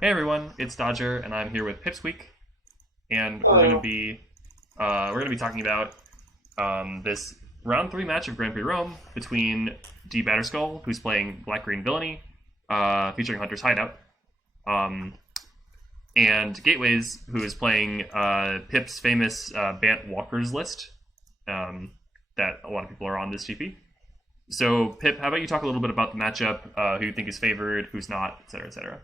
Hey everyone, it's Dodger, and I'm here with Pipsqueak, and Hello. we're gonna be talking about this round three match of Grand Prix Rome between DBatterskull, who's playing Black Green Villainy, featuring Hunter's Hideout, um, and Gateways, who is playing Pip's famous Bant Walkers list that a lot of people are on this GP. So Pip, how about you talk a little bit about the matchup, who you think is favored, who's not, etc., etc.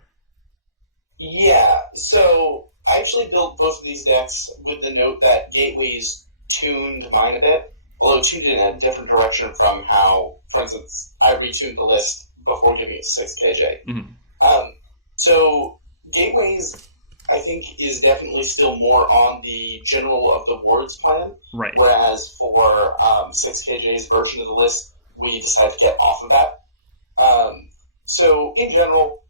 Yeah, so I actually built both of these decks with the note that Gateways tuned mine a bit, although tuned it in a different direction from how, for instance, I retuned the list before giving it 6 KJ. Mm-hmm. Um, so Gateways, I think, is definitely still more on the General of the Wards plan, Right. whereas for 6 KJ's version of the list, we decided to get off of that. So in general,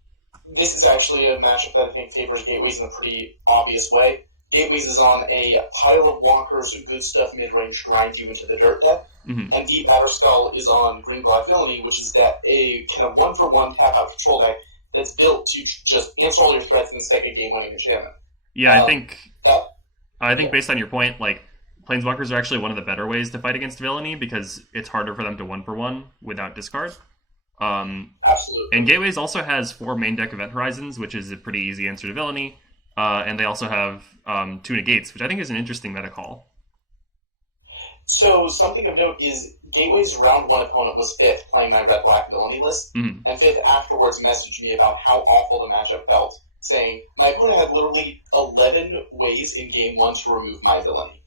this is actually a matchup that I think favors Gateways in a pretty obvious way. Gateways is on a pile of walkers, good stuff mid-range, grind you into the dirt deck. Mm-hmm. And DBatterskull is on Green Black Villainy, which is a kind of one-for-one tap-out control deck that's built to just answer all your threats and stick a game-winning enchantment. Yeah, That, I think yeah, based on your point, like planeswalkers are actually one of the better ways to fight against villainy because it's harder for them to one for one without discard. absolutely. And Gateways also has 4 main deck event horizons, which is a pretty easy answer to villainy. And they also have 2 negates, which I think is an interesting meta call. So something of note is Gateway's round one opponent was fifth, playing my red-black villainy list, Mm-hmm. and fifth afterwards messaged me about how awful the matchup felt, saying my opponent had literally 11 ways in game one to remove my villainy.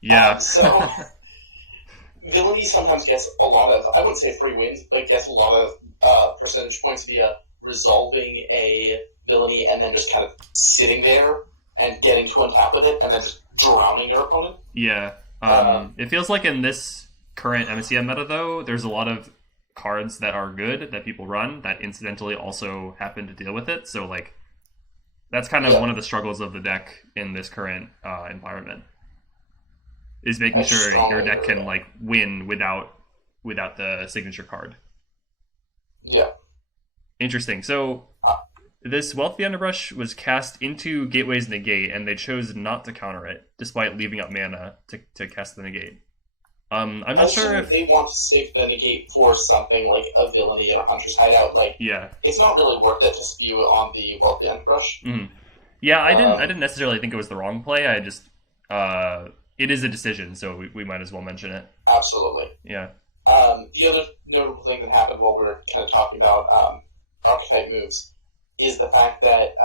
Yeah. So villainy sometimes gets a lot of, I wouldn't say free wins, but gets a lot of percentage points via resolving a villainy and then just kind of sitting there and getting to untap with it and then just drowning your opponent. Yeah. It feels like in this current MSEM meta, though, there's a lot of cards that are good that people run that incidentally also happen to deal with it. So, like, that's kind of one of the struggles of the deck in this current environment. Is making sure your deck can like win without the signature card. Yeah. Interesting. So this Wealthy Underbrush was cast into Gateway's negate, and they chose not to counter it, despite leaving up mana to cast the negate. I'm not sure if they want to save the negate for something like a villainy and a hunter's hideout. Like, yeah, it's not really worth it to spew it on the Wealthy Underbrush. mm-hmm. Yeah. I didn't necessarily think it was the wrong play. I just it is a decision, so we might as well mention it. Absolutely. Yeah. The other notable thing that happened while we were kind of talking about archetype moves is the fact that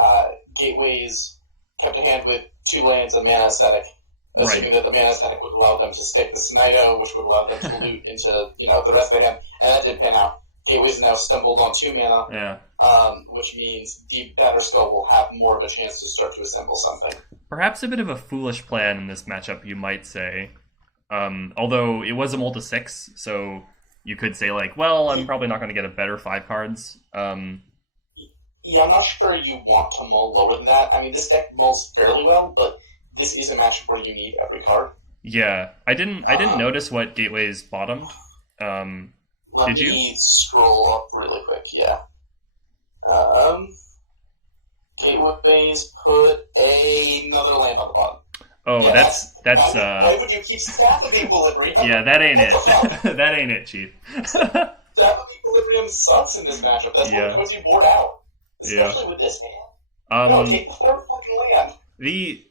Gateways kept a hand with 2 lands and mana aesthetic, assuming that the mana aesthetic would allow them to stick the Snido, which would allow them to loot into the rest of the hand, and that didn't pan out. Gateways now stumbled on 2 mana, which means DBatterskull will have more of a chance to start to assemble something. Perhaps a bit of a foolish plan in this matchup, you might say. Although it was a multi 6, so you could say like, well, I'm probably not going to get a better 5 cards. Yeah, I'm not sure you want to mull lower than that. I mean, this deck mulls fairly well, but this is a matchup where you need every card. Yeah, I didn't notice what Gateway's bottom. Let me scroll up really quick. Yeah. Gateways put another land on the bottom. Oh, yeah, that's why would you keep Staff of Equilibrium? Yeah, that ain't it. That ain't it, Chief. Staff of Equilibrium sucks in this matchup. That's what puts you bored out. Especially with this hand. No, take the third fucking land.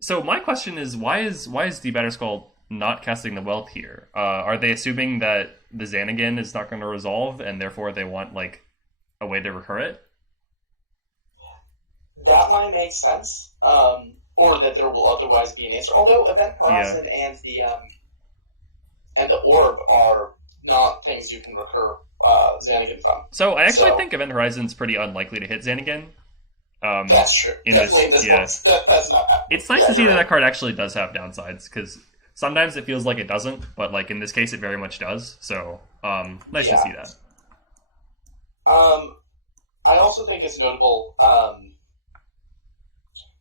So my question is, why is DBatterskull not casting the Wealth here? Are they assuming that the Xanagan is not going to resolve, and therefore they want like a way to recur it? That line makes sense. Or that there will otherwise be an answer. Although Event Horizon and the Orb are not things you can recur Xanagan from. So I actually think Event Horizon's pretty unlikely to hit Xanagan. That's true. Definitely that's not happening. It's nice to see that card actually does have downsides, because sometimes it feels like it doesn't, but like in this case it very much does. So nice to see that. I also think it's notable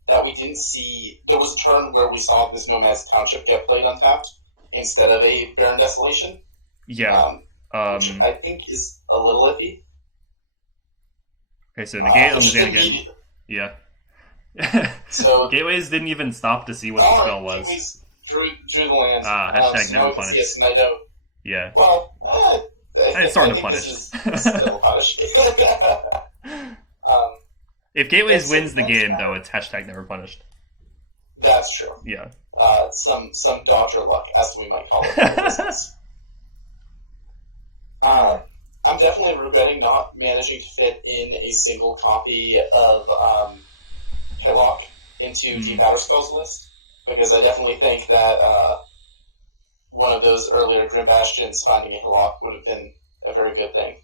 that we didn't see... There was a turn where we saw this Nomad's Township get played untapped instead of a Barren Desolation. Yeah. Which I think is a little iffy. Okay, so negate on the Xanagan. Yeah. So Gateways didn't even stop to see what the spell was. Gateways drew the land. Hashtag so never now punished. We can see a Snido. Yeah. Well, it's sort I of think punished. This is still punished. If Gateways wins the game, though, it's hashtag never punished. That's true. Yeah. Some Dodger luck, as we might call it. I'm definitely regretting not managing to fit in a single copy of Hillock into DBatterskull's list, because I definitely think that one of those earlier Grim Bastions finding a Hillock would have been a very good thing.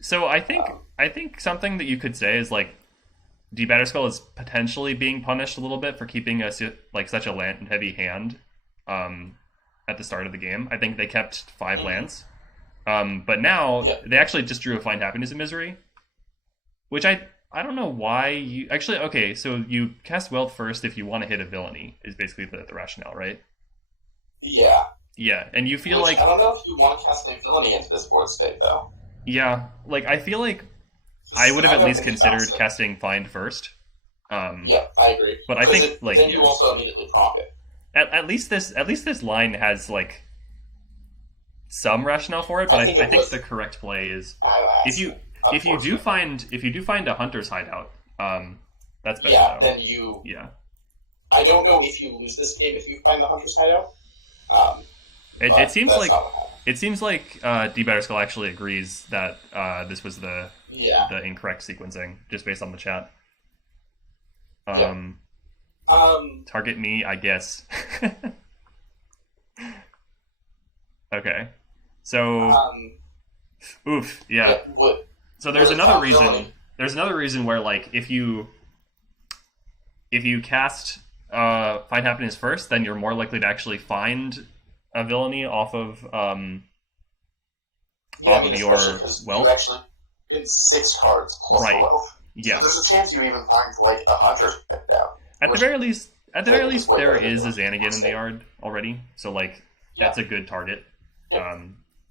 So I think something that you could say is like DBatterskull is potentially being punished a little bit for keeping such a land heavy hand at the start of the game. I think they kept 5 lands. But now they actually just drew a Find Happiness in Misery, which I don't know why you actually. Okay, so you cast Wealth first if you want to hit a Villainy is basically the rationale, right? Yeah. Yeah, and you feel which, like I don't know if you want to cast a Villainy into this board state though. Yeah, like I feel like I would have at least considered casting Find first. Yeah, I agree. But I think then you also immediately proc it. At least this line has like some rationale for it, but I think the correct play is if you do find a Hunter's Hideout, that's better. Yeah, though. then you. Yeah. I don't know if you lose this game if you find the Hunter's Hideout. It seems like DBatterskull actually agrees that this was the incorrect sequencing just based on the chat. Target me, I guess. Okay. So, oof, yeah. So there's another reason. Villainy. There's another reason where, like, if you cast Find Happiness first, then you're more likely to actually find a Villainy off of your Wealth. You actually get 6 cards plus the Wealth. Yeah. So there's a chance you even find like a Hunter down. At the very least, there is a Xanagan in the yard already, so like that's a good target.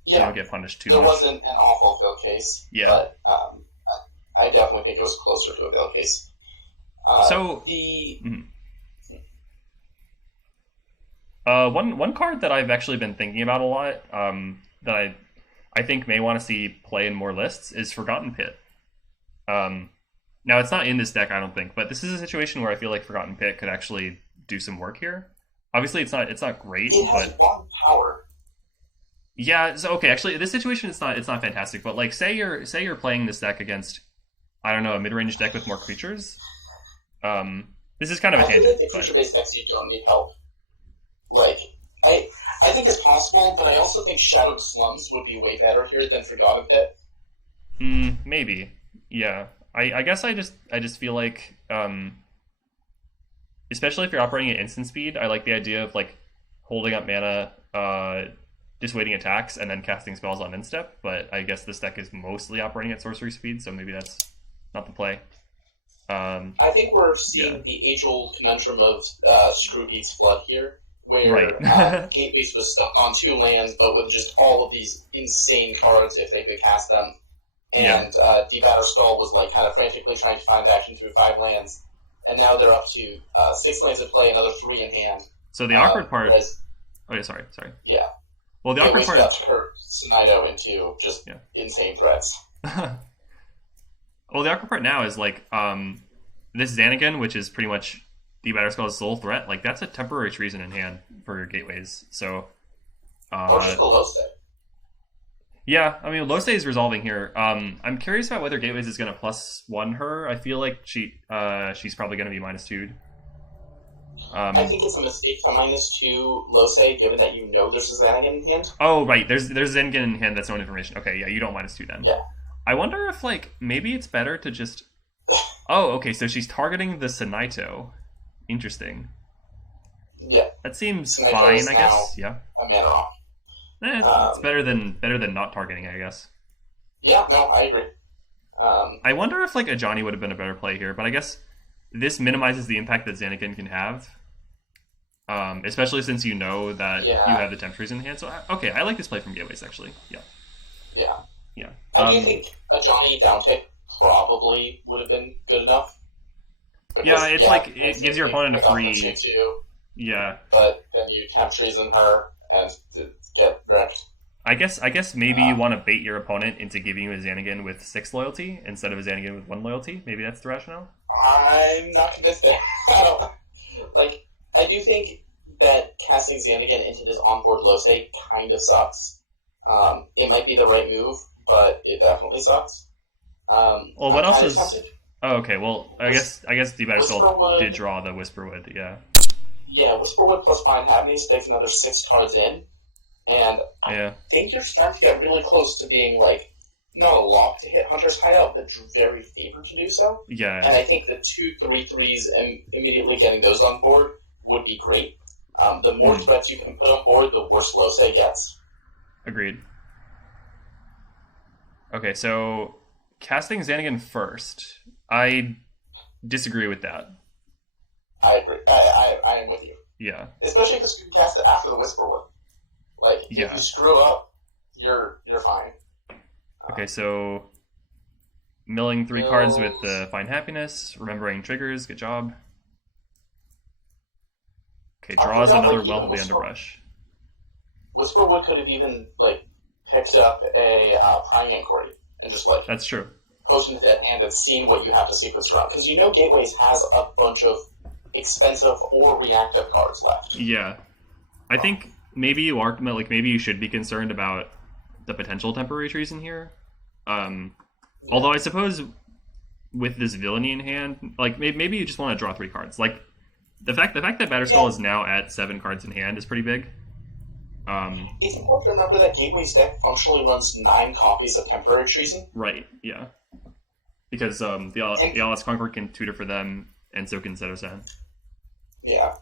You don't get punished too much. There wasn't an awful fail case, but I definitely think it was closer to a fail case. One card that I've actually been thinking about a lot, that I think may want to see play in more lists is Forgotten Pit. Now it's not in this deck, I don't think, but this is a situation where I feel like Forgotten Pit could actually do some work here. Obviously, it's not great. It has 1 power. Yeah. So okay, actually, this situation it's not fantastic, but like say you're playing this deck against, I don't know, a mid-range deck with more creatures. This is kind of a tangent. I feel like the creature-based decks you don't need help. Like I think it's possible, but I also think Shadowed Slums would be way better here than Forgotten Pit. Maybe. Yeah. I guess I just feel like, especially if you're operating at instant speed, I like the idea of like holding up mana, dissuading attacks, and then casting spells on instep. But I guess this deck is mostly operating at sorcery speed, so maybe that's not the play. I think we're seeing the age-old conundrum of Scrooge's Flood here, where Gateways was stuck on 2 lands, but with just all of these insane cards if they could cast them. And DBatterskull was like kind of frantically trying to find action through 5 lands, and now they're up to 6 lands at play, another 3 in hand. So the awkward part. Sorry. Yeah. Well, the awkward part got to curve Snido into just insane threats. Well, the awkward part now is like this Xanagan, which is pretty much DBatterskull's sole threat. Like that's a temporary treason in hand for your Gateways. So. Or just the Lose. Yeah, I mean, Lose is resolving here. I'm curious about whether Gateways is going to +1 her. I feel like she's probably going to be -2'd. I think it's a mistake to -2 Lose, given that you know there's a Xanagan in hand. Oh, right. There's Xanagan in hand that's known information. Okay, yeah, you don't -2 then. Yeah. I wonder if, like, maybe it's better to just... Oh, okay, so she's targeting the Sinaito. Interesting. Yeah. That seems Sinaito fine, I guess. Yeah. A mana rock. It's better than not targeting, I guess. Yeah, no, I agree. I wonder if like a Johnny would have been a better play here, but I guess this minimizes the impact that Xanagan can have, especially since you know that you have the temp trees in hand. So okay, I like this play from Gateways actually. Yeah. I do think a Johnny down tick probably would have been good enough. Yeah, it's like it gives your opponent a free. 2/2, yeah. But then you temp treason her and get wrecked. I guess maybe you want to bait your opponent into giving you a Xanagan with 6 loyalty instead of a Xanagan with 1 loyalty. Maybe that's the rationale. I'm not convinced there. I do think that casting Xanagan into this onboard low state kind of sucks. It might be the right move, but it definitely sucks. Well, what else is? Oh, okay. Well, I guess DBatterskull did draw the Whisperwood. Yeah. Yeah, Whisperwood plus Find Happiness takes another 6 cards in, and I think you're starting to get really close to being like not a lock to hit Hunter's Hideout, but very favored to do so. Yeah. And I think the 2/3/3s and immediately getting those on board would be great. The more threats you can put on board, the worse Losei gets. Agreed. Okay, so casting Xanagan first. I disagree with that. I agree. I am with you. Yeah. Especially because you can cast it after the Whisperwood. Like, if you screw up, you're fine. Okay, so milling 3 cards with the Find Happiness, remembering triggers, good job. Okay, draws another Wealth of the Underbrush. Whisperwood could have even, picked up a Prying Inquiry and just, That's true. Potion to dead hand and seen what you have to sequence around. Because Gateways has a bunch of expensive or reactive cards left. Yeah. I think maybe you are, maybe you should be concerned about the potential temporary treason here. Although I suppose with this Villainy in hand, maybe you just want to draw 3 cards. The fact that Batterskull is now at 7 cards in hand is pretty big. It's important to remember that Gateway's deck functionally runs 9 copies of Temporary Treason. Right, yeah. Because the LS Concord can tutor for them, and so can Seto-san. Yeah.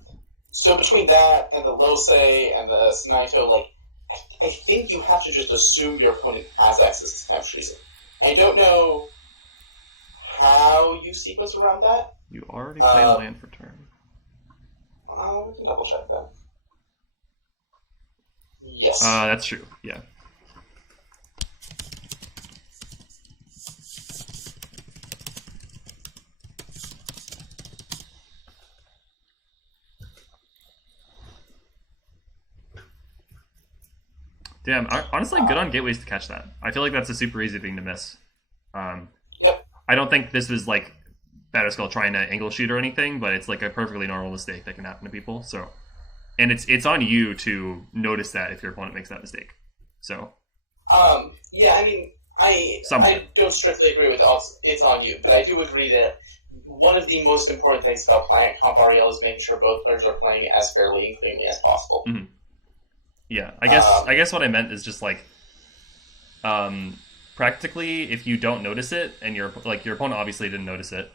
So between that and the Losei and the Snaito, I think you have to just assume your opponent has access to Temporary Treason. I don't know how you sequence around that. You already play a land for turn. We can double check that. Yes. That's true, yeah. Damn, honestly, good on Gateways to catch that. I feel like that's a super easy thing to miss. Yep. I don't think this was Batterskull trying to angle shoot or anything, but it's a perfectly normal mistake that can happen to people. So, and it's on you to notice that if your opponent makes that mistake. So. Yeah, I mean, I don't strictly agree with it's on you, but I do agree that one of the most important things about playing Comp REL is making sure both players are playing as fairly and cleanly as possible. Mm-hmm. Yeah, I guess what I meant is just practically, if you don't notice it, and your opponent obviously didn't notice it,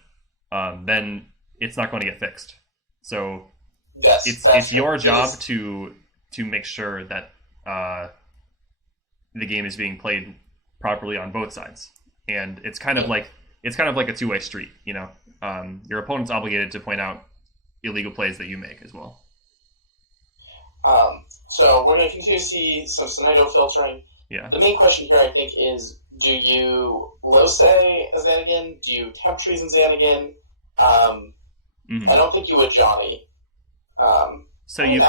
then it's not going to get fixed. So it's your job to make sure that the game is being played properly on both sides, and it's kind of like a 2-way street. Your opponent's obligated to point out illegal plays that you make as well. So we're going to continue to see some Snaito filtering. Yeah. The main question here, I think, is: do you Losei a Xanagan? Do you Temp Treason Xanagan? I don't think you would Johnny. So you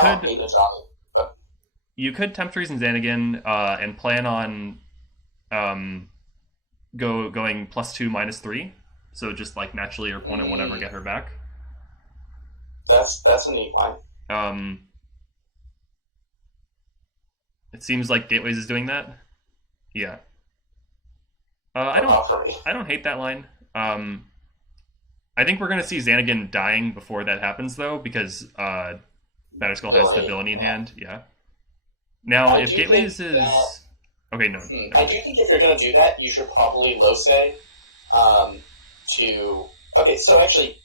could Temp Treason Xanagan and plan on going +2 -3. So just naturally your opponent won't ever get her back. That's a neat line. It seems like Gateways is doing that. Yeah. I don't hate that line. I think we're going to see Xanagan dying before that happens, though, because Batterskull has the Villainy in hand. Yeah. Now, if Gateways is... Okay, no. I do think if you're going to do that, you should probably Losei to... Okay, so actually,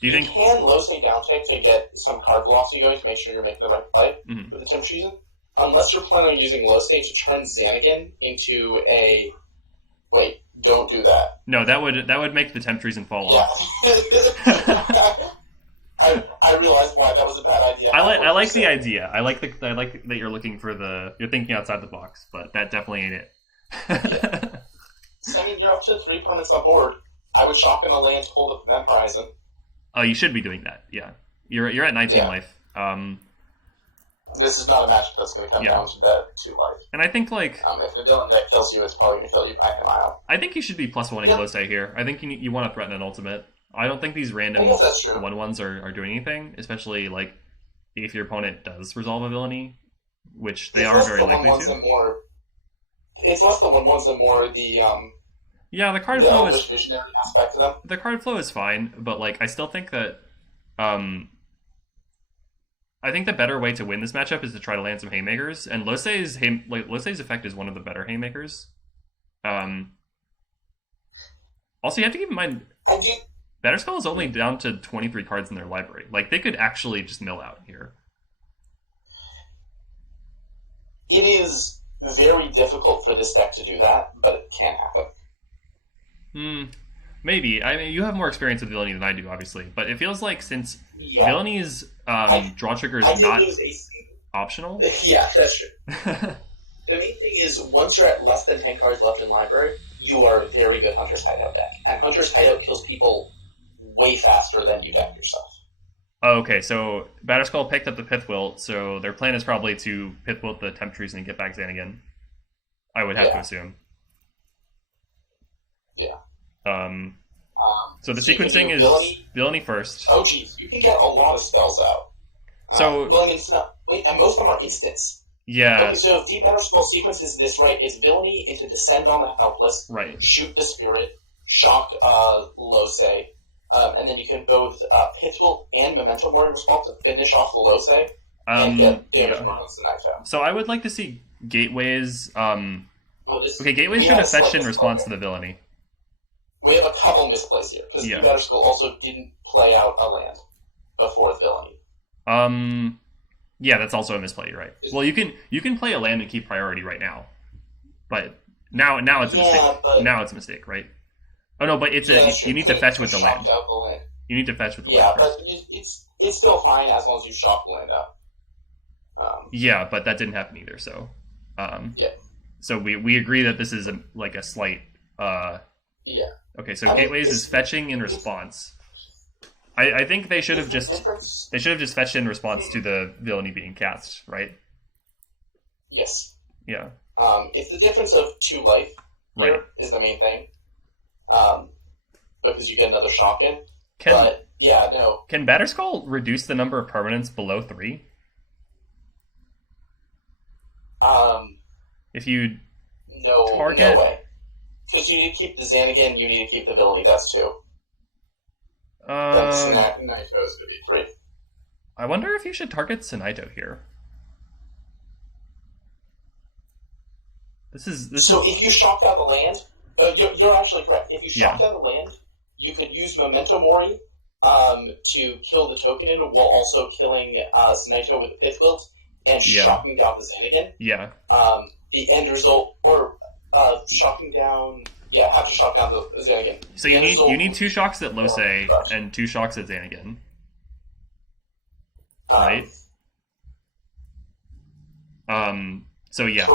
you can Losei downtick to get some card velocity going to make sure you're making the right play with the Temp Treason. Unless you're planning on using Losei to turn Xanagan into a... Wait, don't do that. No, that would make the Temp Treason fall off. I realized why that was a bad idea. I like the idea. I like that you're looking for you're thinking outside the box, but that definitely ain't it. So, I mean, you're up to 3 permanents on board. I would shotgun a land to hold up Event Horizon. Oh, you should be doing that. Yeah, you're at 19 Yeah. life. This is not a matchup that's going to come Yeah. down to that 2 life. And I think like If the villain deck kills you, it's probably going to kill you back an aisle. I think you should be plus one Yep. Losei here. I think you want to threaten an ultimate. I don't think these random I guess that's true. 1/1s are doing anything, especially like if your opponent does resolve a villainy, which they It's are less very the likely 1/1s to. and more. It's less the 1/1s than more the Yeah, the card the flow Elvish is Visionary aspect to them. the card flow is fine, but like I still think that I think the better way to win this matchup is to try to land some haymakers, and Losei's effect is one of the better haymakers. Also, you have to keep in mind I do. Batterskull is only down to 23 cards in their library. Like they could actually just mill out here. It is very difficult for this deck to do that, but it can happen. Maybe. I mean, you have more experience with Villainy than I do, obviously, but it feels like since Yeah. Villainy's draw trigger I is did not lose a. optional. Yeah, that's true. The main thing is, once you're at less than 10 cards left in library, you are a very good Hunter's Hideout deck. And Hunter's Hideout kills people way faster than you deck yourself. Okay, so Batterskull picked up the Pithwilt, so their plan is probably to Pithwilt the Temp Trees and get back Xanagan. I would have to assume. Yeah. So the so you can sequencing do is Villainy first. Oh, geez. You can get a lot of spells out. So well, I mean, it's not. Wait, and most of them are instants. yeah, Okay, so if DBatterskull sequences this right, it's Villainy into Descend on the Helpless, right. Shoot the Spirit, Shock Losei, and then you can both Pithwilt and Memento Mori response to finish off the Losei and get damage bonus to Nightfall. So I would like to see Gateways. Okay, Gateways should have fetched in response to the Villainy. We have a couple misplays here, because DBatterskull also didn't play out a land before the Villainy. Yeah, that's also a misplay. You're right. Well, you can play a land and keep priority right now, but now it's a mistake. But, now it's a mistake, right? Oh no, but it's you need to fetch with the land. You need to fetch with the land. Yeah, first. but it's still fine as long as you shock the land out. Yeah, but that didn't happen either. So yeah. So we agree that this is a slight. Yeah. Okay, so Gateways is fetching in response. I think they should have just fetched in response to the Villainy being cast, right? Yes. Yeah. It's the difference of 2 life here Right. is the main thing. Because you get another shock in. Can But yeah, no. can Batterskull reduce the number of permanents below 3? If you No, target- no way. Because you need to keep the Xanagan, you need to keep the Villainy, that's 2. Then Naito is going to be 3. I wonder if you should target Sinaito here. So if you shocked out the land, you're actually correct. If you shocked out the land, you could use Memento Mori to kill the token in while also killing Sinaito with the Pithwilt and shocking down the Xanagan. Yeah. The end result, or shocking down... Yeah, have to shock down the Xanagan. So you need 2 shocks at Losei and 2 shocks at Xanagan. Right? So yeah.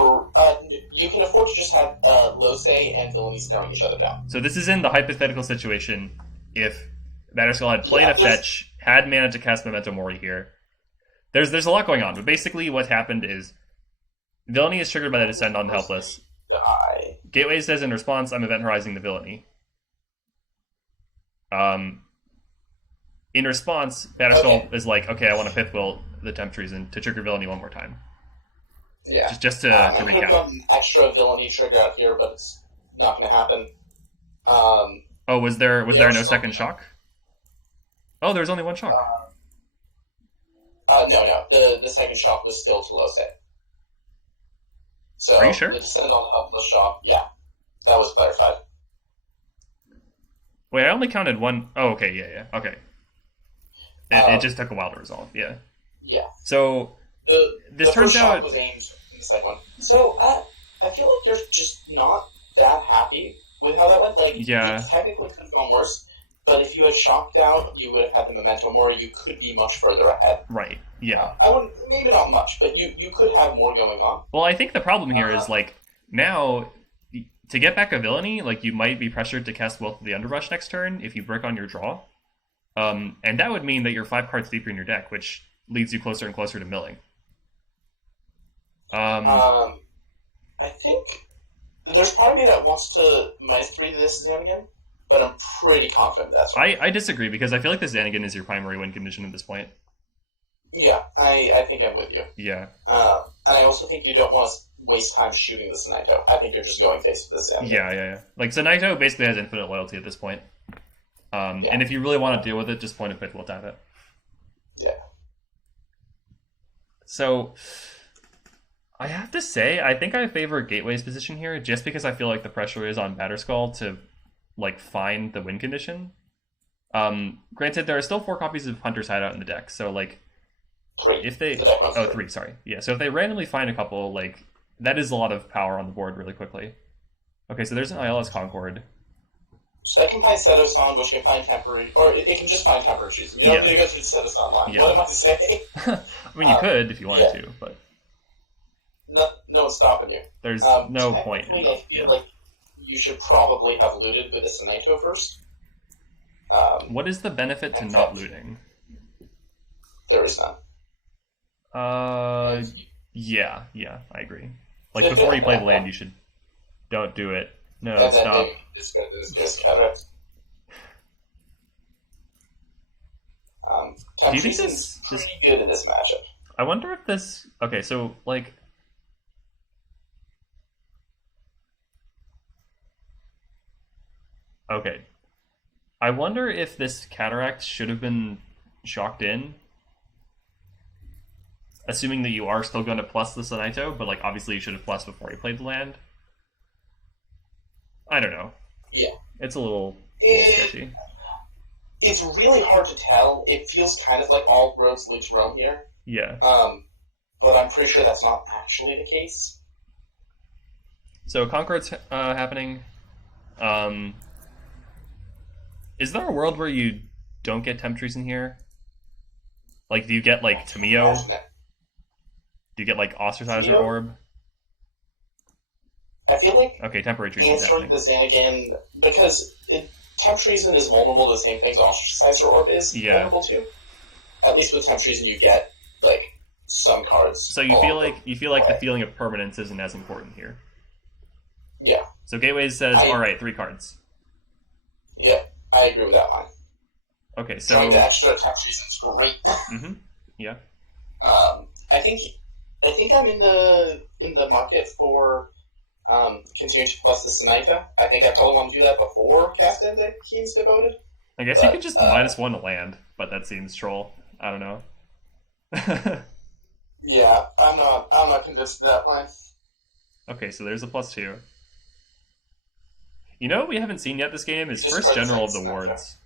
You can afford to just have Losei and Villainy staring each other down. So this is in the hypothetical situation if Batterskull had played a fetch, had mana to cast Memento Mori here. There's a lot going on, but basically what happened is Villainy is triggered by the Descend on the Helpless. Die. Gateway says in response, I'm Event Horizing the Villainy. In response, Batterskull is like, okay, I want to Pithwilt the Temp Trees and to trigger Villainy one more time. Yeah. Just to I could have recap. done an extra Villainy trigger out here, but it's not going to happen. Oh, was there no still- second shock? Oh, there was only 1 shock. No. The second shock was still to Losei. So Are you sure? The Descend on the Helpless shock, yeah. That was clarified. Wait, I only counted 1. Oh, okay, yeah, okay. It just took a while to resolve, yeah. Yeah. So this the turns first out shock was aimed in the second one. So I feel like you're just not that happy with how that went. Like, Yeah. it technically could have gone worse, but if you had shocked out, you would have had the Memento Mori. You could be much further ahead. right, yeah. I wouldn't, maybe not much, but you could have more going on. Well, I think the problem here is like now to get back a Villainy, like you might be pressured to cast Wealth of the Underbrush next turn if you brick on your draw. And that would mean that you're 5 cards deeper in your deck, which leads you closer and closer to milling. I think there's part of me that wants to -3 this Xanagan, but I'm pretty confident that's right. I disagree, because I feel like the Xanagan is your primary win condition at this point. Yeah, I think I'm with you. Yeah. And I also think you don't want to waste time shooting the Sanaito. I think you're just going face with the Xanagan. Yeah. Like, Sanaito basically has infinite loyalty at this point. And if you really want to deal with it, just point a pit wilt at it. Yeah. So, I have to say, I think I favor Gateway's position here, just because I feel like the pressure is on Batterskull to, like, find the win condition. Granted, there are still 4 copies of Hunter's Hideout in the deck, so, like, 3. if they... The deck runs 3. 3, sorry. Yeah, so if they randomly find a couple, like, that is a lot of power on the board really quickly. Okay, so there's an ILS Concord. So that can find Seto-san, which can find temporary, or it can just find temporary trees. You don't need to go through the Seto-san line. Yeah. What am I saying? I mean, you could if you wanted to, but... No one's stopping you. There's no point in I feel like you should probably have looted with the Sanaito first. What is the benefit to not looting? There is none. Yeah, I agree. Like, before you play the land, you should... Don't do it. No, and stop. then it's going to counteract. Do you think Temptation's pretty good in this matchup. I wonder if this... Okay, so, like... Okay. I wonder if this Cataract should have been shocked in. Assuming that you are still going to plus the Sanaito, but, like, obviously you should have plus before you played the land. I don't know. Yeah. It's a little sketchy. It's really hard to tell. It feels kind of like all roads lead to Rome here. Yeah. But I'm pretty sure that's not actually the case. So Concord's happening. Is there a world where you don't get temp trees in here? Like, do you get, like, Tamio? Do you get, like, Ostracizer Tamio? Orb? I feel like Okay, temporary trees is answering happening. the Xanagan, because Temp Treason is vulnerable to the same things Ostracizer Orb is vulnerable to. At least with Temp Treason you get, like, some cards. So you feel like the feeling of permanence isn't as important here. Yeah. So Gateways says, alright, 3 cards. Yeah, I agree with that line. Okay, so... Throwing the extra Temp Treason's great. Mm-hmm. Yeah. I think I'm in the market for continuing to plus the Sanaita. I think I probably want to do that before cast ends if Keen's devoted. I guess you could just -1 to land, but that seems troll. I don't know. Yeah, I'm not convinced of that line. Okay, so there's a +2. You know what we haven't seen yet this game is Just first general of the wards.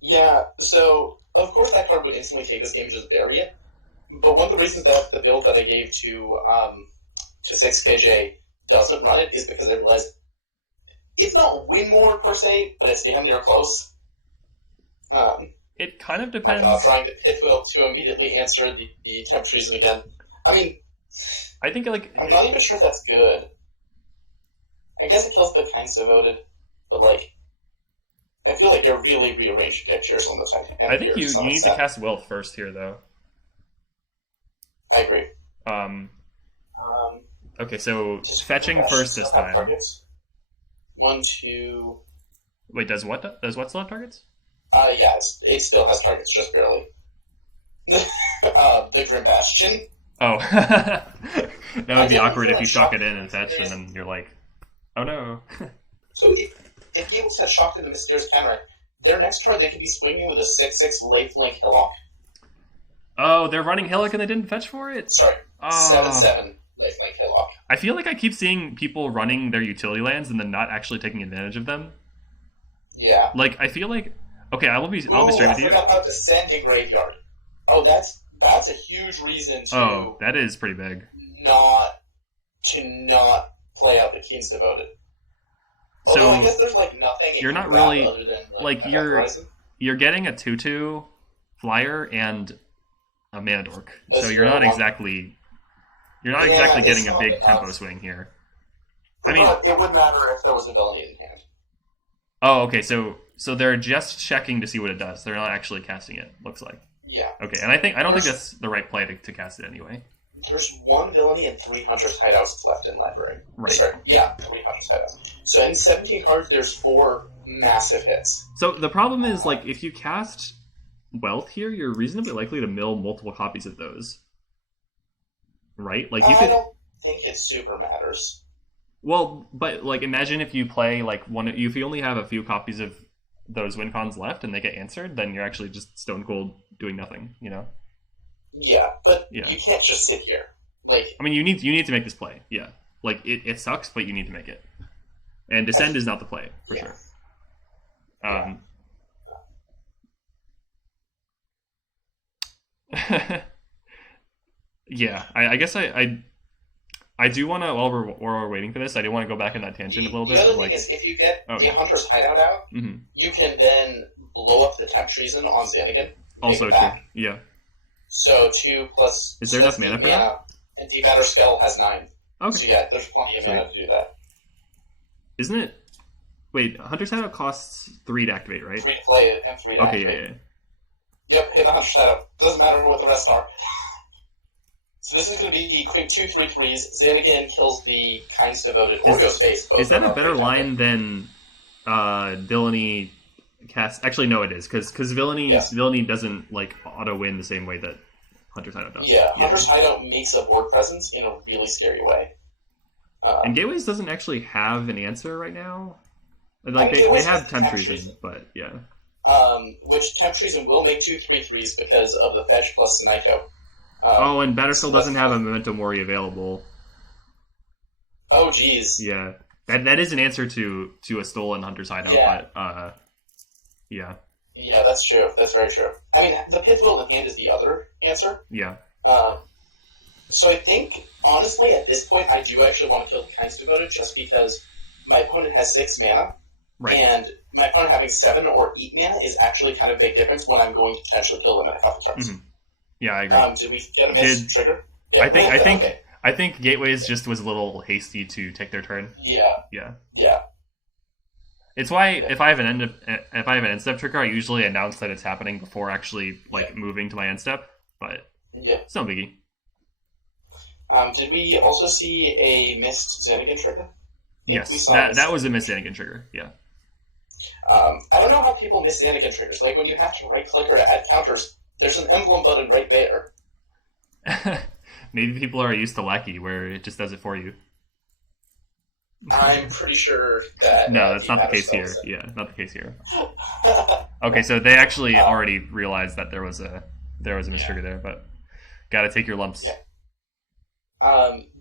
Yeah, so of course that card would instantly take this game and just bury it. But one of the reasons that the build that I gave to 6KJ doesn't run it is because I realized it's not win more per se, but it's damn near close. It kind of depends. I'm not trying to pit will to immediately answer the Temp Treason again. I mean, I think, like, I'm not even sure that's good. I guess it kills the Kind's Devoted, but, like, I feel like you're really rearranging deck chairs on the time. I think you need to cast Wealth first here, though. I agree. Okay, so fetching first this time. Targets. 1, 2... Wait, does what still have targets? Yeah, it still has targets, just barely. The Grim Bastion. Oh. That would be awkward if you shock it in and fetch, and then you're like, oh no. So if Gables had shocked in the Mysterious Counteract, their next turn they could be swinging with a 6/6 Lifelink Hillock. Oh, they're running Hillock and they didn't fetch for it? Sorry, 7/7 Lifelink Hillock. I feel like I keep seeing people running their utility lands and then not actually taking advantage of them. Yeah. Like, I feel like... Okay, I'll be straight with you. I forgot about Descending Graveyard. Oh, that's a huge reason to... Oh, that is pretty big. not play out the Keen's Devoted. So, although I guess there's, like, nothing you're not really... other than, like you're getting a 2/2 flyer and a mana dork. So you're not exactly... You're not exactly getting a big tempo swing here. I mean... But it would matter if there was a Villainy in hand. Oh, okay, so So they're just checking to see what it does. They're not actually casting it, looks like. Yeah. Okay, and I don't think that's the right play to cast it anyway. There's 1 Villainy and 3 Hunter's Hideouts left in library. Right. Sorry. Yeah, 3 Hunter's Hideouts. So in 17 cards, there's 4 massive hits. So the problem is, like, if you cast Wealth here, you're reasonably likely to mill multiple copies of those. Right? Like, you could... I don't think it super matters. Well, but, like, imagine if you play, like, if you only have a few copies of those win cons left and they get answered, then you're actually just stone cold doing nothing, you know? Yeah, but Yeah. you can't just sit here. Like, I mean, you need to make this play, yeah. Like, it sucks, but you need to make it. And Descend is not the play, for yeah. sure. Yeah, I guess I do want to, while we're waiting for this, I do want to go back in that tangent a little bit. The other like, thing is, if you get the yeah. Hunter's Hideout out, you can then blow up the Temp Treason on Xanagan. Also true, yeah. So 2 plus... Is there enough mana for that? And DBatterskull has 9. Okay. So yeah, there's plenty of mana to do that. Isn't it... Wait, Hunter's Hideout costs 3 to activate, right? 3 to play and 3 to activate. Okay, yeah. Yep, hit the Hunter's Hideout. Doesn't matter what the rest are. So this is going to be quick 2 3/3s. Xanagan kills the Kind's Devoted or Ghostface. Is that a better line than Villainy cast? Actually, no, it is because Villainy doesn't like auto win the same way that Hunter's Hideout does. Yeah, Hunter's Hideout makes a board presence in a really scary way. And Gateways doesn't actually have an answer right now. Like they have Temp Treason, but yeah. Which Temp Treason will make 2 3/3s because of the fetch plus Senito. And Batterskull doesn't have a Memento Mori available. Oh, geez. Yeah, that is an answer to a stolen Hunter's Hideout, but yeah. Yeah, that's true. That's very true. I mean, the Pith Will in hand is the other answer. Yeah. So I think, honestly, at this point, I do actually want to kill the Kind's Devoted just because my opponent has 6 mana. Right. And my opponent having 7 or 8 mana is actually kind of a big difference when I'm going to potentially kill them in a couple turns. Mm-hmm. Yeah, I agree. Did we get a miss trigger? Yeah, I think Gateways just was a little hasty to take their turn. Yeah. It's why if I have an end step trigger, I usually announce that it's happening before actually moving to my end step. But it's no biggie. Did we also see a missed Xanagan trigger? Yes, that was a missed Xanagan trigger. Yeah. I don't know how people miss Xanagan triggers. Like when you have to right click her to add counters. There's an emblem button right there. Maybe people are used to Lackey, where it just does it for you. I'm pretty sure that... No, that's not the case here. Yeah, not the case here. Okay, so they actually already realized that there was a mistrigger there, but gotta take your lumps. Yeah.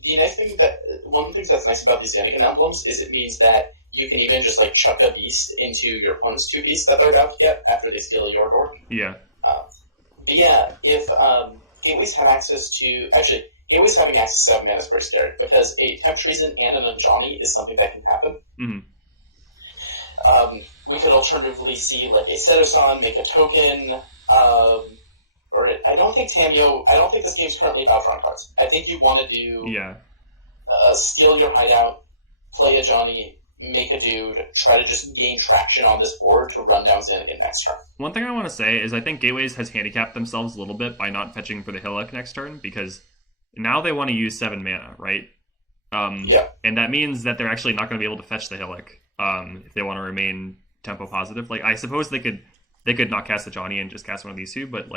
The nice thing one of the things that's nice about these Xanagan emblems is it means that you can even just chuck a beast into your opponent's 2 beasts that they're about to get after they steal your door. Yeah. But yeah, if Gateways had access to... Actually, Gateways having access to 7 mana is pretty scary, because a Temp Treason and an Anjani is something that can happen. Mm-hmm. We could alternatively see, a Sedosan make a token, I don't think this game's currently about drawing cards. I think you want to do... steal your hideout, play a Johnny, make a dude, try to just gain traction on this board to run down Xanagan next turn. One thing I want to say is I think Gateways has handicapped themselves a little bit by not fetching for the Hillock next turn, because now they want to use 7 mana, right? And that means that they're actually not going to be able to fetch the Hillock if they want to remain tempo positive. I suppose they could not cast the Johnny and just cast one of these two, but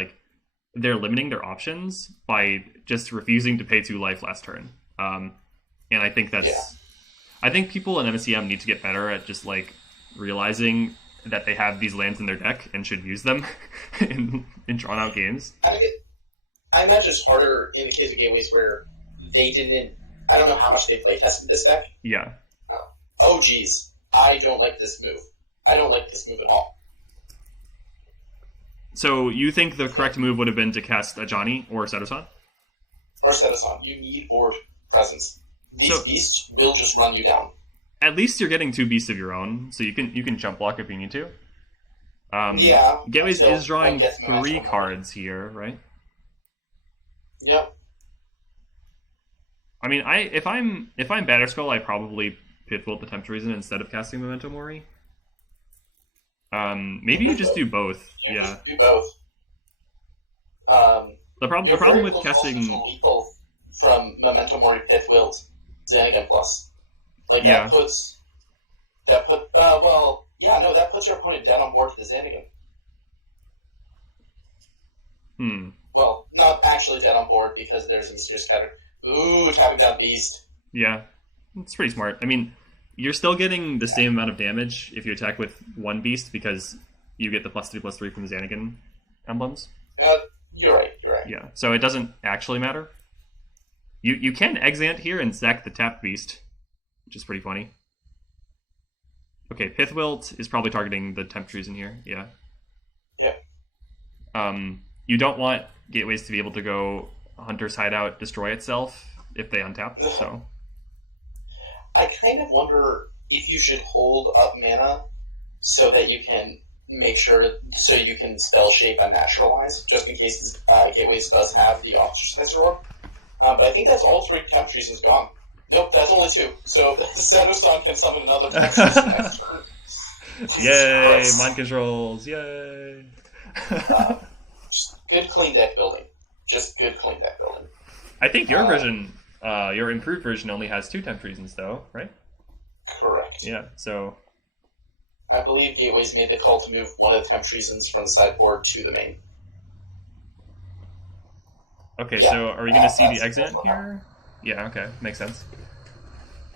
they're limiting their options by just refusing to pay 2 life last turn. And I think that's... I think people in MSEM need to get better at just realizing that they have these lands in their deck and should use them in drawn out games. I imagine it's harder in the case of Gateways where they didn't... I don't know how much they play tested this deck. Yeah. Oh, geez. I don't like this move. I don't like this move at all. So you think the correct move would have been to cast a Johnny or Sedosan? Or Sedosan. You need board presence. These beasts will just run you down. At least you're getting 2 beasts of your own, so you can jump block if you need to. Gateways is drawing 3 cards here, right? Yep. I mean, if I'm Batterskull, I probably Pitfall the Temp Treason instead of casting Memento Mori. Maybe you just do both. You Yeah. just do both. The problem You're with very close also casting. to lethal from Memento Mori Pith Wilt Xanagan Plus. Like Yeah. that puts that puts your opponent dead on board to the Xanagan. Well, not actually dead on board because there's a mysterious counter. Ooh, tapping down Beast. Yeah, it's pretty smart. I mean, you're still getting the same amount of damage if you attack with one beast because you get the +3/+3 from the Xanagan emblems. You're right. Yeah, so it doesn't actually matter. You can Exant here and sack the tapped beast, which is pretty funny. Okay, Pithwilt is probably targeting the temp trees in here. Yeah. Yeah. You don't want Gateways to be able to go Hunter's Hideout destroy itself if they untap. So I kind of wonder if you should hold up mana so that you can make sure so you can spell shape and naturalize, just in case Gateways does have the Ostracizer Orb. But I think that's all 3 temp trees is gone. Nope, that's only 2. So Seto-san can summon another temp tree next turn. Yay! Mind controls! Yay! Good clean deck building. Just good clean deck building. I think your version, your improved version, only has 2 temp trees though, right? Correct. Yeah. So I believe Gateways made the call to move one of the temp treasons from the sideboard to the main. okay, Yeah, so are we going to see the that's exit what here? Yeah. Okay, makes sense.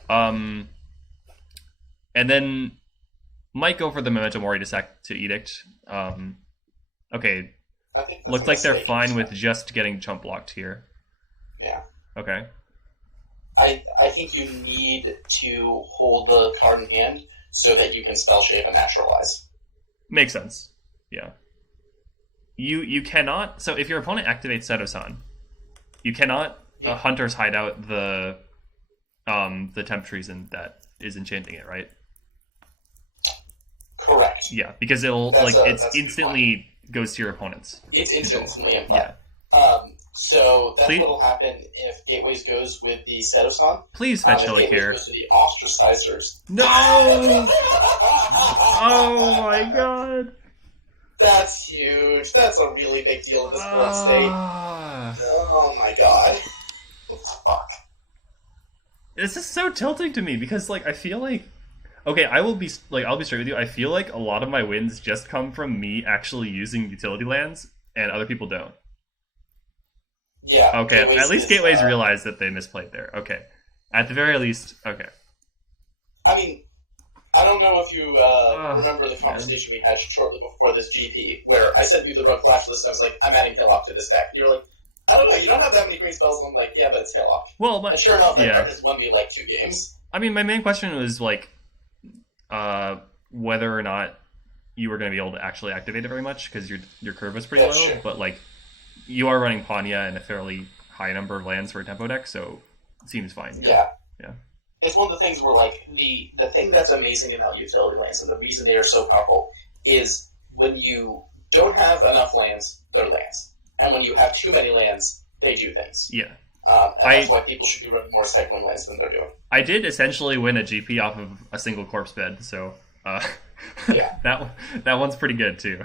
And then might go for the Memento Mori to sack to Edict. Okay, I think that's looks a like they're mistake. fine with just getting chump blocked here. Yeah. Okay. I think you need to hold the card in hand so that you can spell shape and naturalize. Makes sense. Yeah. You cannot. So if your opponent activates Seto-san, you cannot Hunter's Hideout the temp treason that is enchanting it, right? Correct. Yeah, because it'll That's it's a good instantly goes to your opponent's. It's instantly in Yeah. play. So that's Please- what'll happen if Gateways goes with the Seto-san. Please fetch If Hillick Gateways here. goes to the Ostracizers. No! Oh my god! That's huge. That's a really big deal in this board state. Ah. Oh my god. Fuck. This is so tilting to me because I feel like okay, I'll be straight with you. I feel like a lot of my wins just come from me actually using utility lands and other people don't. Yeah. Okay, Gateways at least is, Gateways realized that they misplayed there. Okay. At the very least, okay. I mean, I don't know if you remember the conversation we had shortly before this GP, where I sent you the Rug Flash list and I was like, I'm adding Hillock to this deck. And you're like, I don't know, you don't have that many green spells. And I'm like, yeah, but it's Hillock. Well, And sure enough, that yeah. card just won me 2 games. I mean, my main question was whether or not you were going to be able to actually activate it very much because your curve was pretty That's low. true. But you are running Panya and a fairly high number of lands for a tempo deck, so it seems fine. Yeah. Yeah. It's one of the things where, the thing that's amazing about utility lands and the reason they are so powerful is when you don't have enough lands, they're lands. And when you have too many lands, they do things. Yeah. And that's why people should be running more cycling lands than they're doing. I did essentially win a GP off of a single corpse bed, so Yeah. that one's pretty good too.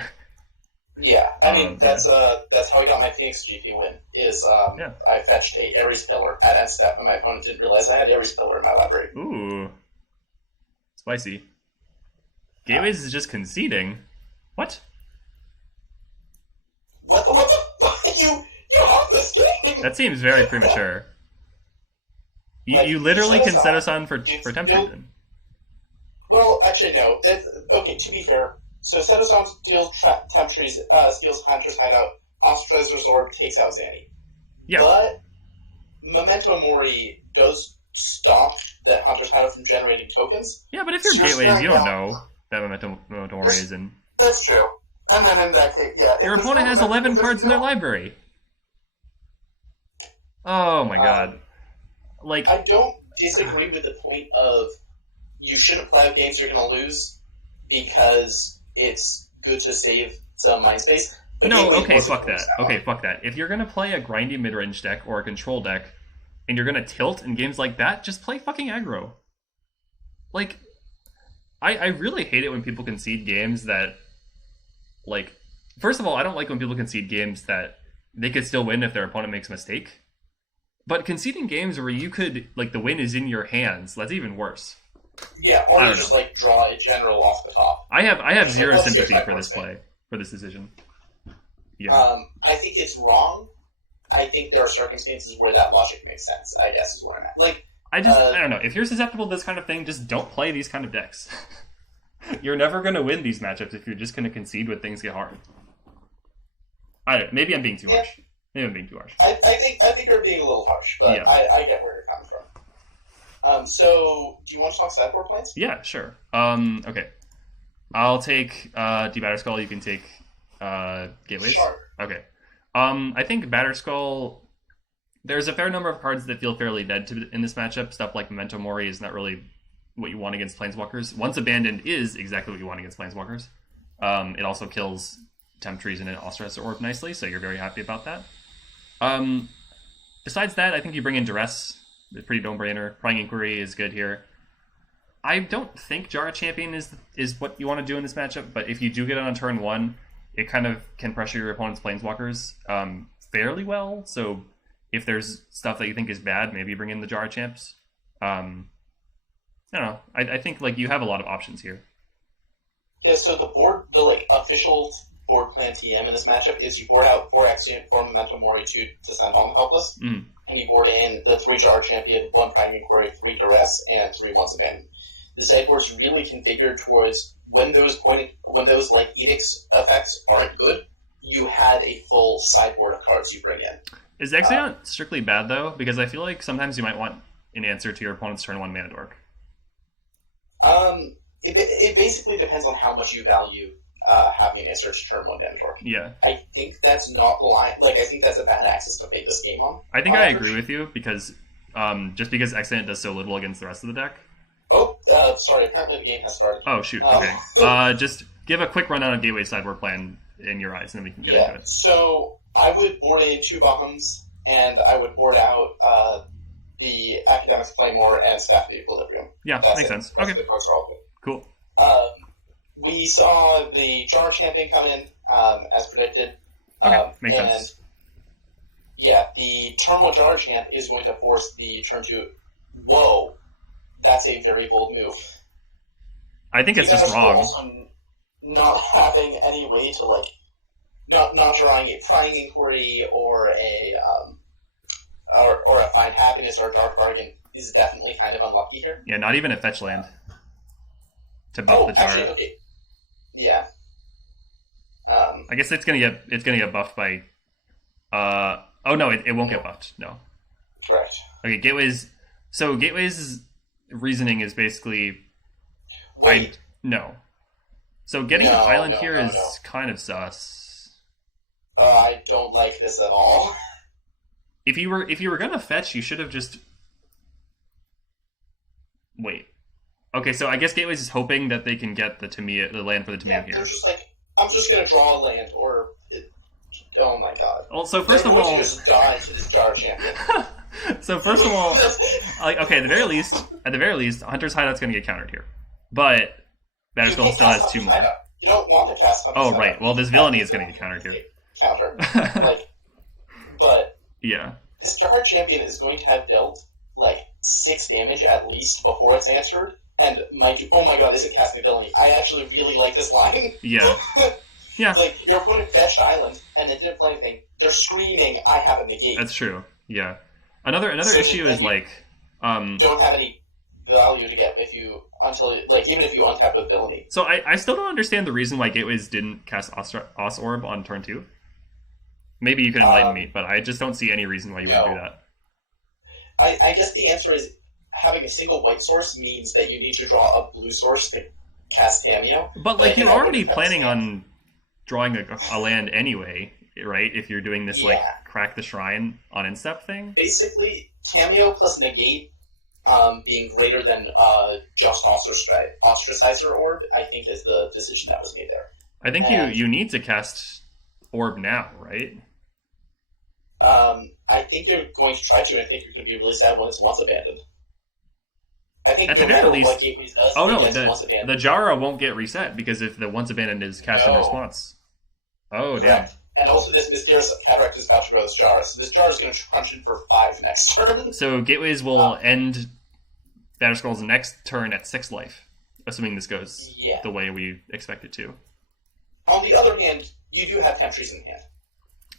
Yeah, I mean that's how I got my Phoenix GP win. I fetched a Ares Pillar at end step, and my opponent didn't realize I had Ares Pillar in my library. Ooh, spicy. Gateways is just conceding. What? What the fuck? You have this game. That seems very premature. You literally can set us on for temp treason. Well, actually, no. Okay, to be fair, so Seto-san steals temp trees, steals Hunter's Hideout, Ostracizer's Orb takes out Zanny. Yeah. But Memento Mori does stop that Hunter's Hideout from generating tokens. Yeah, but if you're Gateways, you don't know that Memento Mori is in. That's true. And then in that case, yeah. Your opponent has 11 cards in their library. Oh my god. I don't disagree with the point of you shouldn't play out games you're going to lose because it's good to save some mind space. But No, Gateway okay, wasn't fuck cool that. as that Okay, one. fuck that. If you're gonna play a grindy mid-range deck or a control deck, and you're gonna tilt in games like that, just play fucking aggro. I really hate it when people concede games that, like, first of all, I don't like when people concede games that they could still win if their opponent makes a mistake. But conceding games where you could, like, the win is in your hands, that's even worse. Yeah, or you just like draw a general off the top. I have zero Like, sympathy for this play, for this decision. Yeah. I think it's wrong. I think there are circumstances where that logic makes sense, I guess is where I'm at. Like, I don't know. If you're susceptible to this kind of thing, just don't play these kind of decks. You're never going to win these matchups if you're just going to concede when things get hard. Maybe I'm being too harsh. Maybe I'm being too harsh. I think you're being a little harsh, but yeah. I get where you're coming from. So, do you want to talk sideboard plans? Yeah, sure. Okay. I'll take DBatterskull. You can take Gateways. Sure. Okay. I think Batterskull. There's a fair number of cards that feel fairly dead in this matchup. Stuff like Memento Mori is not really what you want against Planeswalkers. Once Abandoned is exactly what you want against Planeswalkers. It also kills Temp Trees and an Ostracisser Orb nicely, so you're very happy about that. Besides that, I think you bring in Duress. It's pretty no-brainer. Prying Inquiry is good here. I don't think Jara Champion is what you want to do in this matchup, but if you do get it on turn 1, it kind of can pressure your opponent's Planeswalkers fairly well, so if there's stuff that you think is bad, maybe bring in the Jara Champs. I don't know. I think like you have a lot of options here. Yeah, so the like official board plan TM in this matchup is you board out 4 Exeunt, 4 Memento Mori, 2 to send home Helpless, and you board in the 3 Jara Champion, 1 Prying Inquiry, 3 Duress, and 3 Once Abandoned. The sideboard's really configured towards when those like edicts effects aren't good, you have a full sideboard of cards you bring in. Is Exeunt strictly bad though? Because I feel like sometimes you might want an answer to your opponent's turn 1 mana dork. It basically depends on how much you value having an answer to turn 1 mana dork. Yeah. I think that's not blind. Like, I think that's a bad axis to play this game on. I think I agree with you because just because Exeunt does so little against the rest of the deck. Oh, sorry. Apparently the game has started. Oh, shoot. Okay. Just give a quick rundown of Gateway's sideboard plan in your eyes, and then we can get into it. So I would board in 2 Bombs, and I would board out the Academics Claymore and Staff of the Equilibrium. Yeah, makes sense. Okay. The cards are all good. Cool. We saw the Jar Champion come in, as predicted. Okay, makes sense. Yeah, the turn 1 Jar Champ is going to force the turn 2... Whoa. That's a very bold move. I think it's just wrong. Also not having any way to, like, not drawing a Prying Inquiry or a Find Happiness or a Dark Bargain is definitely kind of unlucky here. Yeah, not even a fetch land to buff the Jar. Actually, okay. Yeah. I guess it's gonna get buffed by. Oh no, it won't get buffed. No. Correct. Okay, Gateways. So Gateways' reasoning is basically. Wait. No. So getting an island here is kind of sus. I don't like this at all. If you were gonna fetch, you should have just. Wait. Okay, so I guess Gateways is hoping that they can get the land for the Tamiya here. They're just like, I'm just gonna draw a land, or oh my god. Well, so first of all, just die to this Jar Champion. So first of all, like, okay, at the very least, Hunter's Hideout's gonna get countered here, but Batterskull still has 2 more. You don't want to cast Hunter's Hideout. Right. Well, this Villainy is gonna get countered here. Counter, but yeah, this Jar Champion is going to have dealt like 6 damage at least before it's answered. And oh my god, is it casting Villainy? I actually really like this line. Yeah. Yeah. Like, your opponent fetched island, and then didn't play anything. They're screaming, I have a negate. That's true, yeah. Another issue is, like... don't have any value to get even if you untap with Villainy. So I still don't understand the reason why Gateways didn't cast Os Orb on turn 2. Maybe you can enlighten me, but I just don't see any reason why you would do that. I guess the answer is having a single white source means that you need to draw a blue source to cast Tamiyo. But like you're already planning on drawing a land anyway, right? If you're doing this like crack the shrine on instep thing. Basically, Tamiyo plus negate being greater than just Ostracizer Orb, I think is the decision that was made there. I think you need to cast Orb now, right? I think you're going to try to, and I think you're going to be really sad when it's once abandoned. I think At the no very matter least- what Gateways does, Oh no, it gets once abandoned. the Jara won't get reset because if the once abandoned is cast in No. response. Oh damn. Correct. And also, this Mysterious Cataract is about to grow this Jara, so this Jara is going to crunch in for 5 next turn. So Gateways will end Batterskull's next turn at 6 life, assuming this goes Yeah. the way we expect it to. On the other hand, you do have Temp Trees in hand.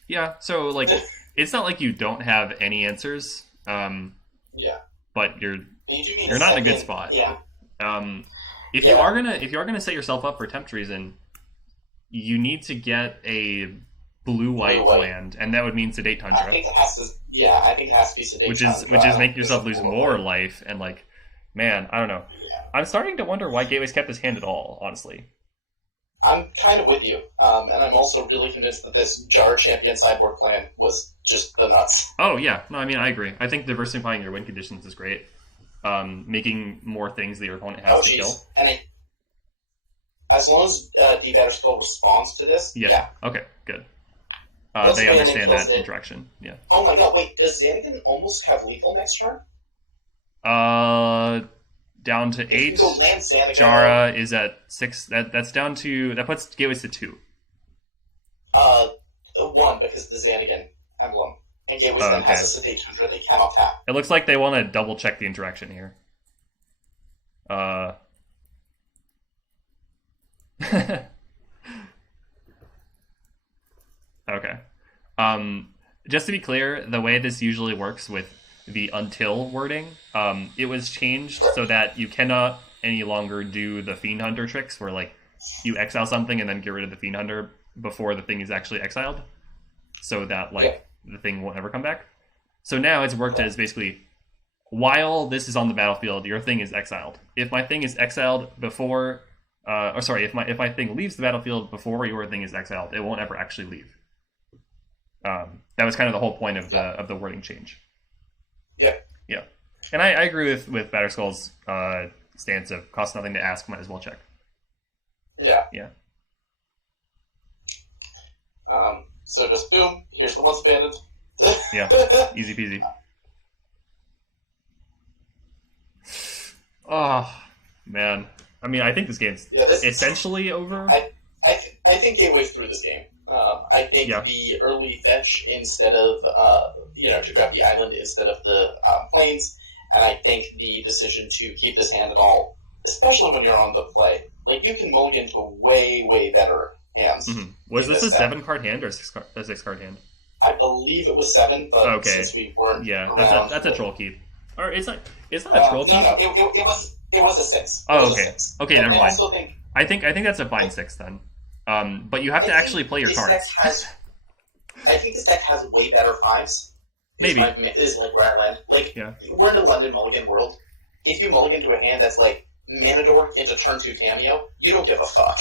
Yeah, so like it's not like you don't have any answers, Yeah. but you're You're not in a good spot. Yeah. If you are gonna set yourself up for temp treason, you need to get a blue-white Blue-white. land, and that would mean Sedate Tundra, I think it has to. Yeah, I think it has to be Sedate which is Tundra. make yourself lose Blue-white. more life. And like, man, I don't know. Yeah. I'm starting to wonder why Gateways kept his hand at all. Honestly, I'm kind of with you, and I'm also really convinced that this Jar Champion sideboard plan was just the nuts. oh yeah, no, I mean I agree. I think diversifying your win conditions is great. Making more things that your opponent has to kill. And as long as DBatterskull responds to this, Yeah. Okay. Good. Once They Villainy understand kills that it- interaction. Yeah. Oh my god, wait, does Xanagan almost have lethal next turn? Down to If 8. you go land Xanagan. Jara is at 6. That's down to, that puts Gateways to 2. 1 because of the Xanagan emblem. And Gateways then Okay. has a Sedate Tundra they cannot tap. It looks like they want to double check the interaction here. Okay. Just to be clear, the way this usually works with the until wording, it was changed so that you cannot any longer do the Fiend Hunter tricks where like you exile something and then get rid of the Fiend Hunter before the thing is actually exiled, so that like the thing won't ever come back. So now it's worked as basically, while this is on the battlefield, your thing is exiled. If my thing is exiled before, if my thing leaves the battlefield before your thing is exiled, it won't ever actually leave. That was kind of the whole point of the wording change. Yeah, and I agree with Batterskull's stance of cost nothing to ask, might as well check. Yeah. So just boom, here's the once abandoned. Yeah, easy peasy. Oh man, I mean, I think this game's essentially over. I think Gateways through this game. I think the early fetch instead of to grab the island instead of the plains, and I think the decision to keep this hand at all, especially when you're on the play, like you can mulligan to way better hands. Mm-hmm. Was this a 7-card hand or a 6-card hand? I believe it was 7, but since we weren't around, that's a troll keep. Or it's not a troll keep. No, it was a 6. Oh, okay. Okay, never mind. Also think, I think that's a bind 6 then. But you have to actually play your cards. I think this deck has way better 5s. Maybe. Is like where I land. Like, we're in a London Mulligan world. If you mulligan to a hand that's like Manador into turn 2 Cameo, you don't give a fuck.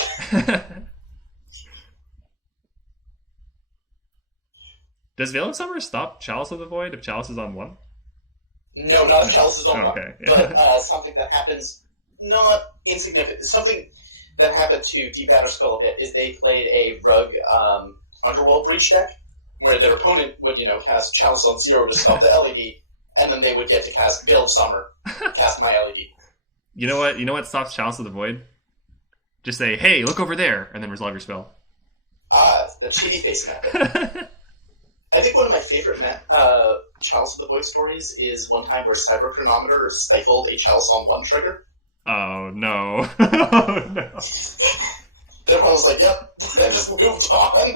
Does Veil of Summer stop Chalice of the Void if Chalice is on 1? No, not if Chalice is on 1. Okay. But something that happens, not insignificant, something that happened to DBatterskull a bit is they played a Rogue Underworld Breach deck, where their opponent would, cast Chalice on 0 to stop the LED, and then they would get to cast Veil of Summer, cast my LED. You know what stops Chalice of the Void? Just say, hey, look over there, and then resolve your spell. The Chitty Face method. I think one of my favorite Chalice of the Void stories is one time where Cyber Chronometer stifled a Chalice on 1 trigger. Oh, no. Oh, no. Everyone was like, yep, and just moved on.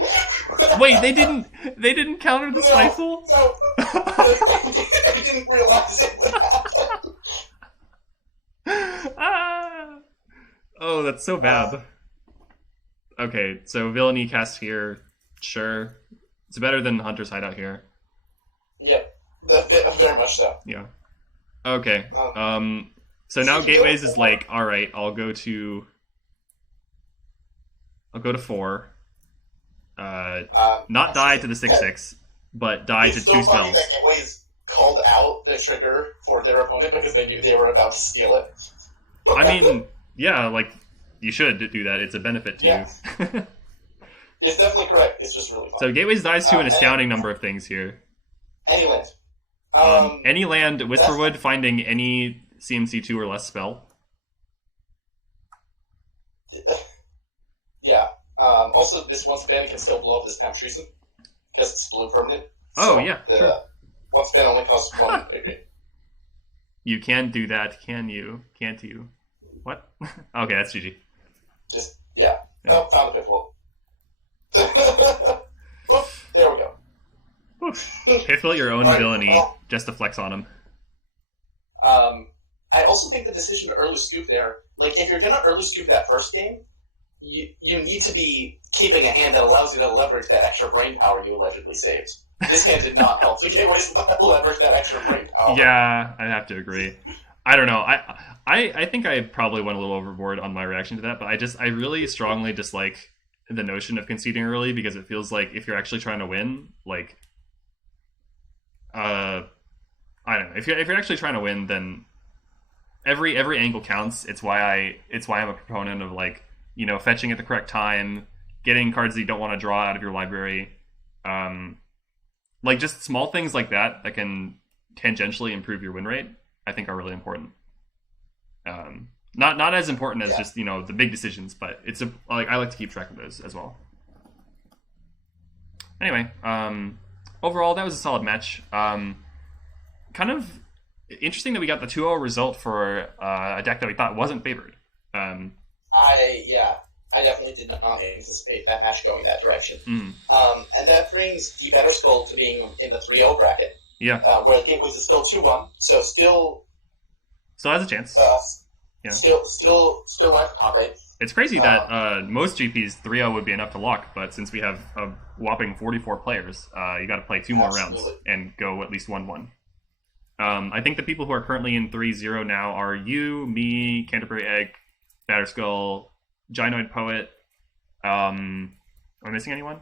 Wait, they didn't counter the stifle? No. I didn't realize it would happen. Oh, that's so bad. Okay, so Villainy cast here. Sure. It's better than Hunter's Hideout here. Yep. Very much so. Yeah. Okay. So now Gateways is like, alright, I'll go to 4. Not die to the 6/6, but die to 2 so funny spells. that Gateways called out the trigger for their opponent because they knew they were about to steal it. I mean, yeah, like, you should do that. It's a benefit to you. It's definitely correct. It's just really fun. So Gateways dies to an astounding number of things here. Any land. Any land, Whisperwood finding any CMC2 or less spell. Yeah. Also, this once banned can still blow up this time treason because it's blue permanent. Oh, yeah, sure. Once banned only costs 1 agree. You can do that, can you? Can't you? What? Okay, that's GG. Just, yeah. Oh, found a pitfall. Oop, there we go. Pitfall your own villainy just to flex on him. I also think the decision to early scoop there, like, if you're going to early scoop that first game, you need to be keeping a hand that allows you to leverage that extra brain power you allegedly saved. This hand did not help the Gateways leverage that extra brain power. Yeah, I have to agree. I don't know. I think I probably went a little overboard on my reaction to that, but I really strongly dislike the notion of conceding early because it feels like if you're actually trying to win, like, I don't know. If you're actually trying to win, then every angle counts. It's why I'm a proponent of, like, you know, fetching at the correct time, getting cards that you don't want to draw out of your library. Like, just small things like that can tangentially improve your win rate, I think are really important. Not as important as just, you know, the big decisions, but I like to keep track of those as well. Anyway, overall, that was a solid match. Kind of interesting that we got the 2-0 result for a deck that we thought wasn't favored. I definitely did not anticipate that match going that direction. And that brings DBatterskull to being in the 3-0 bracket. Yeah. Where Gateways is still 2-1, so still has a chance. Yeah. Still life top 8. It's crazy that most GPs 3-0 would be enough to lock, but since we have a whopping 44 players, you got to play 2 more rounds and go at least 1-1. I think the people who are currently in 3-0 now are you, me, CanterburyEgg, Batterskull, Gynoid Poet. Am I missing anyone?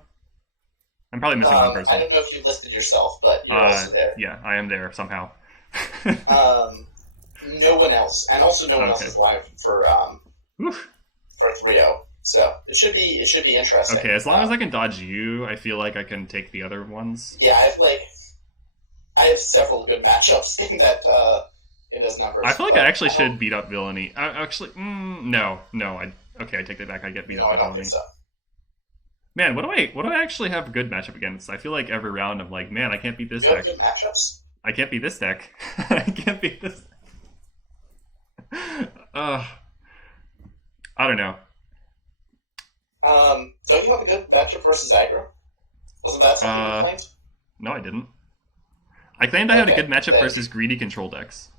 I'm probably missing one person. I don't know if you listed yourself, but you're also there. Yeah, I am there somehow. No one else, and also no one else is live for 3-0. So it should be interesting. Okay, as long as I can dodge you, I feel like I can take the other ones. Yeah, I have several good matchups in that in those numbers. I feel like I actually should beat up Villainy. No. I take that back. I get beat up by Villainy. I don't think so. Man, what do I actually have a good matchup against? I feel like every round I'm like, man, I can't beat this deck. You deck. have good matchups? I can't beat this deck. I can't beat this. I don't know. Don't you have a good matchup versus aggro? Wasn't that something you claimed? No, I didn't. I claimed I had a good matchup versus greedy control decks.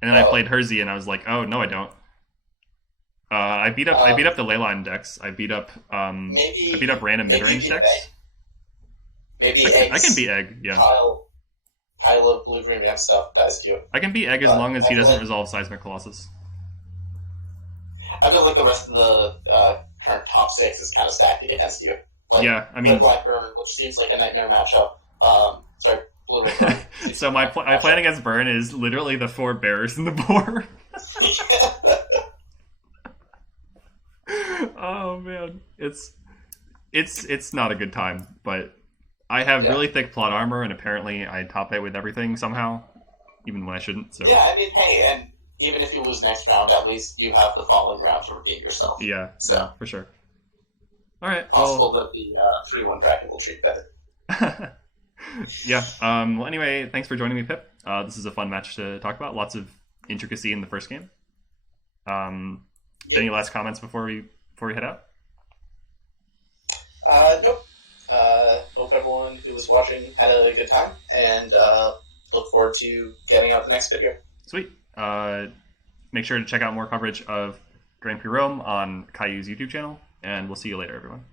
And then I played Hersey and I was like, oh, no, I don't. I beat up the Leyline decks. I beat up random mid-range decks. Maybe I can beat Egg, yeah. Pile of blue-green ramp stuff dies to you. I can beat Egg as long as he doesn't resolve Seismic Colossus. I feel like the rest of the current top 6 is kind of stacked against you. Like, yeah, I mean... Red Blackburn, which seems like a nightmare matchup. Blue Red Burn. So my plan against Burn is literally the 4 bears in the board. Oh man, it's not a good time, but I have really thick plot armor, and apparently I top 8 with everything somehow, even when I shouldn't. So yeah, I mean, hey, and even if you lose next round, at least you have the following round to redeem yourself. Yeah, for sure. All right, possible that the 3-1 bracket will treat better. Yeah. Well, anyway, thanks for joining me, Pip. This is a fun match to talk about. Lots of intricacy in the first game. Any last comments before we head out? Nope. Hope everyone who was watching had a good time, and look forward to getting out the next video. Sweet. Make sure to check out more coverage of Grand Prix Rome on Caillou's YouTube channel, and we'll see you later, everyone.